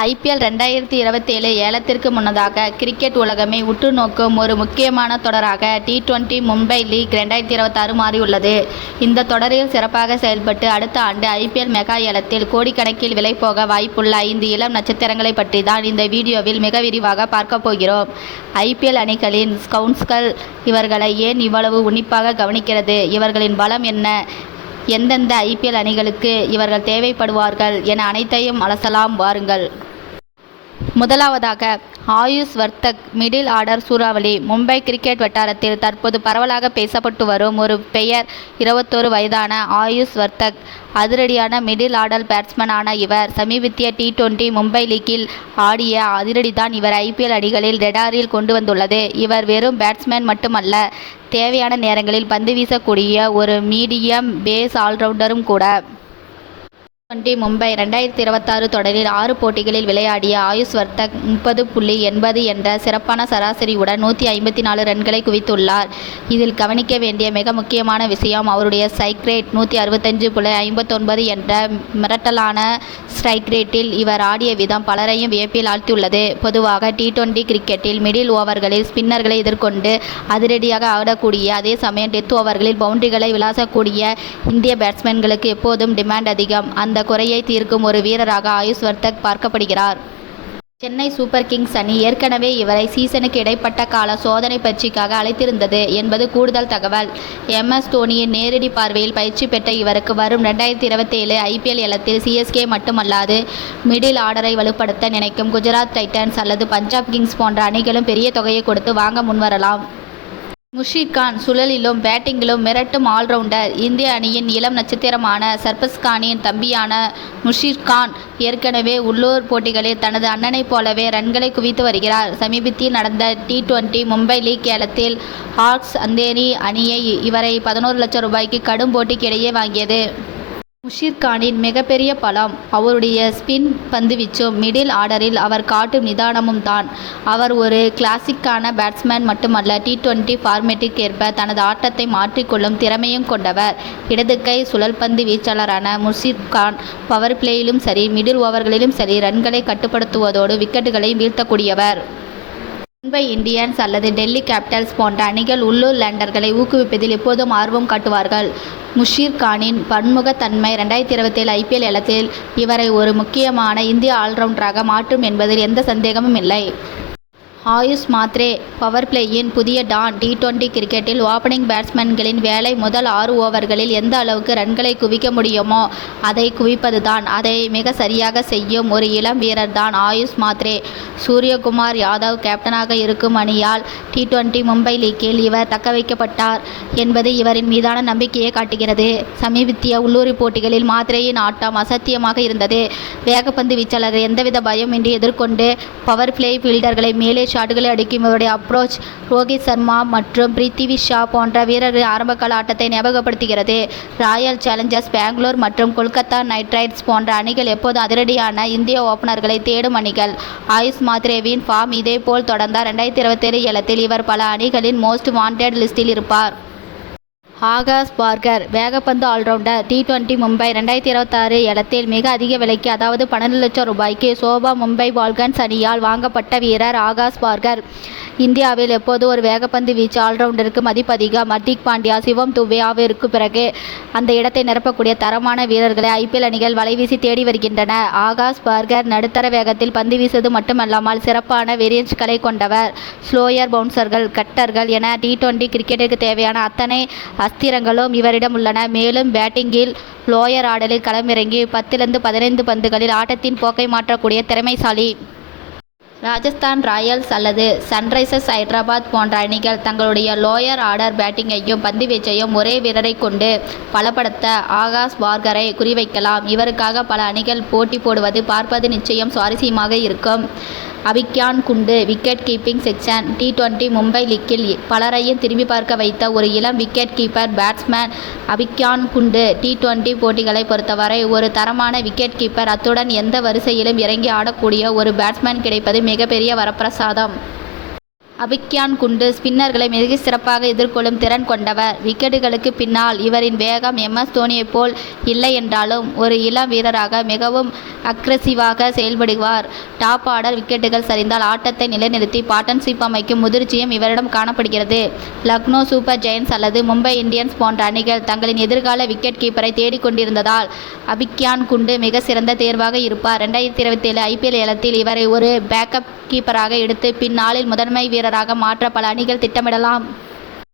IPL 2027 ஏலத்திற்கு முன்னதாக cricket உலகமே உற்று நோக்கும் ஒரு முக்கியமான தொடராக T20 மும்பை லீக் 2026 மாறியுள்ளது. இந்த தொடரில் சிறப்பாக செயல்பட்டு அடுத்த ஆண்டு ஐபிஎல் மெகா ஏலத்தில் கோடிக்கணக்கில் விலை போக வாய்ப்புள்ள 5 இளம் நட்சத்திரங்களை பற்றி தான் இந்த வீடியோவில் மிக விரிவாக பார்க்க போகிறோம். ஐபிஎல் அணிகளின் ஸ்கவுட்கள் இவர்களை ஏன் இவ்வளவு உன்னிப்பாக கவனிக்கிறது, இவர்களின் பலம் என்ன, எந்தெந்த ஐபிஎல் அணிகளுக்கு இவர்கள் தேவைப்படுவார்கள் என அனைத்தையும் அலசலாம் வாருங்கள். முதலாவதாக ஆயுஷ் வர்த்தக் மிடில் ஆர்டர் சூறாவளி. மும்பை கிரிக்கெட் வட்டாரத்தில் தற்போது பரவலாக பேசப்பட்டு வரும் ஒரு பெயர் 21 வயதான ஆயுஷ் வர்த்தக். அதிரடியான மிடில் ஆர்டர் பேட்ஸ்மேனான இவர் சமீபத்திய T20 மும்பை லீக்கில் ஆடிய அதிரடிதான் இவர் ஐபிஎல் அணிகளில் ரெடாரில் கொண்டு வந்துள்ளது. இவர் வெறும் பேட்ஸ்மேன் மட்டுமல்ல, தேவையான நேரங்களில் பந்து வீசக்கூடிய ஒரு மீடியம் பேஸ் ஆல்ரவுண்டரும் கூட. T20 மும்பை 2026 தொடரில் 6 போட்டிகளில் விளையாடிய ஆயுஷ் வர்த்தக் 30.80 என்ற சிறப்பான சராசரியுடன் 154 ரன்களை குவித்துள்ளார். இதில் கவனிக்க வேண்டிய மிக முக்கியமான விஷயம் அவருடைய ஸ்ட்ரைக் ரேட் 165.59 என்ற மிரட்டலான ஸ்ட்ரைக் ரேட்டில் இவர் ஆடிய விதம் பலரையும் வியப்பில் ஆழ்த்தியுள்ளது. பொதுவாக T20 கிரிக்கெட்டில் மிடில் ஓவர்களில் ஸ்பின்னர்களை எதிர்கொண்டு அதிரடியாக ஆடக்கூடிய, அதே சமயம் டெத் ஓவர்களில் பவுண்டரிகளை விளாசக்கூடிய இந்திய பேட்ஸ்மேன்களுக்கு எப்போதும் டிமாண்ட் அதிகம். அந்த குறையை தீர்க்கும் ஒரு வீரராக ஆயுஷ் வர்த்தக் பார்க்கப்படுகிறார். சென்னை சூப்பர் கிங்ஸ் அணி ஏற்கனவே இவரை சீசனுக்கு இடைப்பட்ட கால சோதனை பயிற்சிக்காக அழைத்திருந்தது என்பது கூடுதல் தகவல். MS தோனியின் நேரடி பார்வையில் பயிற்சி பெற்ற இவருக்கு வரும் 2027 ஐபிஎல் ஏலத்தில் சிஎஸ்கே மட்டுமல்லாது மிடில் ஆர்டரை வலுப்படுத்த நினைக்கும் குஜராத் டைட்டன்ஸ் அல்லது பஞ்சாப் கிங்ஸ் போன்ற அணிகளும் பெரிய தொகையை கொடுத்து வாங்க முன்வரலாம். முஷீர் கான் சுழலிலும் பேட்டிங்கிலும் மிரட்டும் ஆல்ரவுண்டர். இந்திய அணியின் இளம் நட்சத்திரமான சர்பஸ் கானின் தம்பியான முஷீர் கான் ஏற்கனவே உள்ளூர் போட்டிகளில் தனது அண்ணனைப் போலவே ரன்களை குவித்து வருகிறார். சமீபத்தில் நடந்த T20 மும்பை லீக் ஏலத்தில் ஹார்க்ஸ் அந்தேரி அணியை இவரை 11 லட்சம் ரூபாய்க்கு கடும் போட்டிக்கு இடையே வாங்கியது. முஷீர் கானின் மிகப்பெரிய பலம் அவருடைய ஸ்பின் பந்துவீச்சும் மிடில் ஆர்டரில் அவர் காட்டும் நிதானமும் தான். அவர் ஒரு கிளாசிக்கான பேட்ஸ்மேன் மட்டுமல்ல, T20 ஃபார்மேட்டிற்கு ஏற்ப தனது ஆட்டத்தை மாற்றிக்கொள்ளும் திறமையும் கொண்டவர். இடது கை சுழல்பந்து வீச்சாளரான முஷீர் கான் பவர் பிளேயிலும் சரி, மிடில் ஓவர்களிலும் சரி ரன்களை கட்டுப்படுத்துவதோடு விக்கெட்டுகளையும் வீழ்த்தக்கூடியவர். மும்பை இந்தியன்ஸ் அல்லது டெல்லி கேபிட்டல்ஸ் போன்ற அணிகள் உள்ளூர் லேண்டர்களை ஊக்குவிப்பதில் எப்போதும் ஆர்வம் காட்டுவார்கள். முஷீர் கானின் பன்முகத்தன்மை 2027 ஐபிஎல் ஏலத்தில் இவரை ஒரு முக்கியமான இந்திய ஆல்ரவுண்டராக மாற்றும் என்பதில் எந்த சந்தேகமும் இல்லை. ஆயுஷ் மாத்ரே பவர் பிளேயின் புதிய டான். T20 கிரிக்கெட்டில் ஓப்பனிங் பேட்ஸ்மேன்களின் வேலை முதல் 6 ஓவர்களில் எந்த அளவுக்கு ரன்களை குவிக்க முடியுமோ அதை குவிப்பதுதான். அதை மிக சரியாக செய்யும் ஒரு இளம் வீரர் தான் ஆயுஷ் மாத்ரே. சூரியகுமார் யாதவ் கேப்டனாக இருக்கும் அணியால் T20 மும்பை லீக்கில் இவர் தக்கவைக்கப்பட்டார் என்பது இவரின் மீதான நம்பிக்கையை காட்டுகிறது. சமீபத்திய உள்ளூர் போட்டிகளில் மாத்ரேயின் ஆட்டம் அசத்தியமாக இருந்தது. வேகப்பந்து வீச்சாளரை எந்தவித பயமின்றி எதிர்கொண்டு பவர் பிளே ஃபீல்டர்களை மேலே ஷாட்டுகளை அடிக்கும் இவருடைய அப்ரோச் ரோஹித் சர்மா மற்றும் பிரித்திவி ஷா போன்ற வீரர் ஆரம்பகால ஆட்டத்தை ஞாபகப்படுத்துகிறது. ராயல் சேலஞ்சர்ஸ் பெங்களூர் மற்றும் கொல்கத்தா நைட் ரைடர்ஸ் போன்ற அணிகள் எப்போது அதிரடியான இந்திய ஓபனர்களை தேடும் அணிகள். ஆயுஷ் மாத்ரேவின் ஃபார்ம் இதே போல் தொடர்ந்தார் 2027 ஏலத்தில் இவர் பல அணிகளின் மோஸ்ட் வாண்டட் லிஸ்டில் இருப்பார். ஆகாஷ் பார்கர் வேகப்பந்து ஆல்ரவுண்டர். T20 மும்பை 2026 ஏலத்தில் மிக அதிக விலைக்கு, அதாவது 12 லட்சம் ரூபாய்க்கு சோபா மும்பை வால்கன்ஸ் அணியால் வாங்கப்பட்ட வீரர் ஆகாஷ் பார்கர். இந்தியாவில் எப்போது ஒரு வேகப்பந்து வீச்சு ஆல்ரவுண்டருக்கு மதிப்பு அதிகம். ஹர்திக் பாண்டியா, சிவம் துபேவிற்கு பிறகு அந்த இடத்தை நிரப்பக்கூடிய தரமான வீரர்களை ஐபிஎல் அணிகள் வலைவீசி தேடி வருகின்றன. ஆகாஷ் பார்கர் நடுத்தர வேகத்தில் பந்து வீசுவது மட்டுமல்லாமல் சிறப்பான வேரியன்ஸ்களை கொண்டவர். ஸ்லோயர் பவுன்சர்கள், கட்டர்கள் என T20 கிரிக்கெட்டிற்கு தேவையான அத்தனை அஸ்திரங்களும் இவரிடம் உள்ளன. மேலும் பேட்டிங்கில் லோயர் ஆர்டரில் களமிறங்கி 10-15 பந்துகளில் ஆட்டத்தின் போக்கை மாற்றக்கூடிய திறமைசாலி. ராஜஸ்தான் ராயல்ஸ் அல்லது சன்ரைசர்ஸ் ஹைதராபாத் போன்ற அணிகள் தங்களுடைய லோயர் ஆர்டர் பேட்டிங்கையும் பந்துவீச்சையும் ஒரே வீரரை கொண்டு பலப்படுத்த ஆகாஷ் பார்கரை குறிவைக்கலாம். இவருக்காக பல அணிகள் போட்டி போடுவது பார்ப்பது நிச்சயம் சுவாரஸ்யமாக இருக்கும். அபிக்யான் Kundu wicket keeping section. T20 Mumbai லீக்கில் பலரையும் திரும்பி பார்க்க வைத்த ஒரு இளம் விக்கெட் கீப்பர் பேட்ஸ்மேன் அபிக்யான் குண்டு. T20 போட்டிகளை பொறுத்தவரை ஒரு தரமான விக்கெட் கீப்பர், அத்துடன் எந்த வரிசையிலும் இறங்கி ஆடக்கூடிய ஒரு பேட்ஸ்மேன் கிடைப்பது மிகப்பெரிய வரப்பிரசாதம். அபிக்யான் குண்டு ஸ்பின்னர்களை மிக சிறப்பாக எதிர்கொள்ளும் திறன் கொண்டவர். விக்கெட்டுகளுக்கு பின்னால் இவரின் வேகம் MS தோனியைப் போல் இல்லை என்றாலும் ஒரு இளம் வீரராக மிகவும் அக்ரெசிவாக செயல்படுவார். டாப் ஆர்டர் விக்கெட்டுகள் சரிந்தால் ஆட்டத்தை நிலைநிறுத்தி பார்ட்னர்ஷிப் அமைக்கும் முதிர்ச்சியும் இவரிடம் காணப்படுகிறது. லக்னோ சூப்பர் ஜெயண்ட்ஸ் அல்லது மும்பை இந்தியன்ஸ் போன்ற அணிகள் தங்களின் எதிர்கால விக்கெட் கீப்பரை தேடிக்கொண்டிருந்ததால் அபிக்யான் குண்டு மிக சிறந்த தேர்வாக இருப்பார். 2027 IPL ஏலத்தில் இவரை ஒரு பேக்கப் கீப்பராக எடுத்து பின்னாளில் முதன்மை வீரராக மாற்ற பல அணிகள் திட்டமிடலாம்.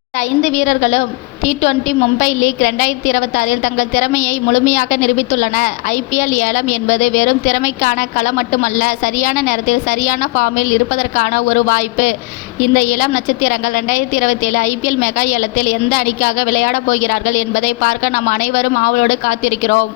இந்த 5 வீரர்களும் T20 மும்பை லீக் 2026 தங்கள் திறமையை முழுமையாக நிரூபித்துள்ளனர். IPL ஏலம் என்பது வெறும் திறமைக்கான களம் மட்டுமல்ல, சரியான நேரத்தில் சரியான ஃபார்மில் இருப்பதற்கான ஒரு வாய்ப்பு. இந்த இளம் நட்சத்திரங்கள் 2027 IPL மெகா ஏலத்தில் எந்த அணிக்காக விளையாடப் போகிறார்கள் என்பதை பார்க்க நாம் அனைவரும் ஆவலோடு காத்திருக்கிறோம்.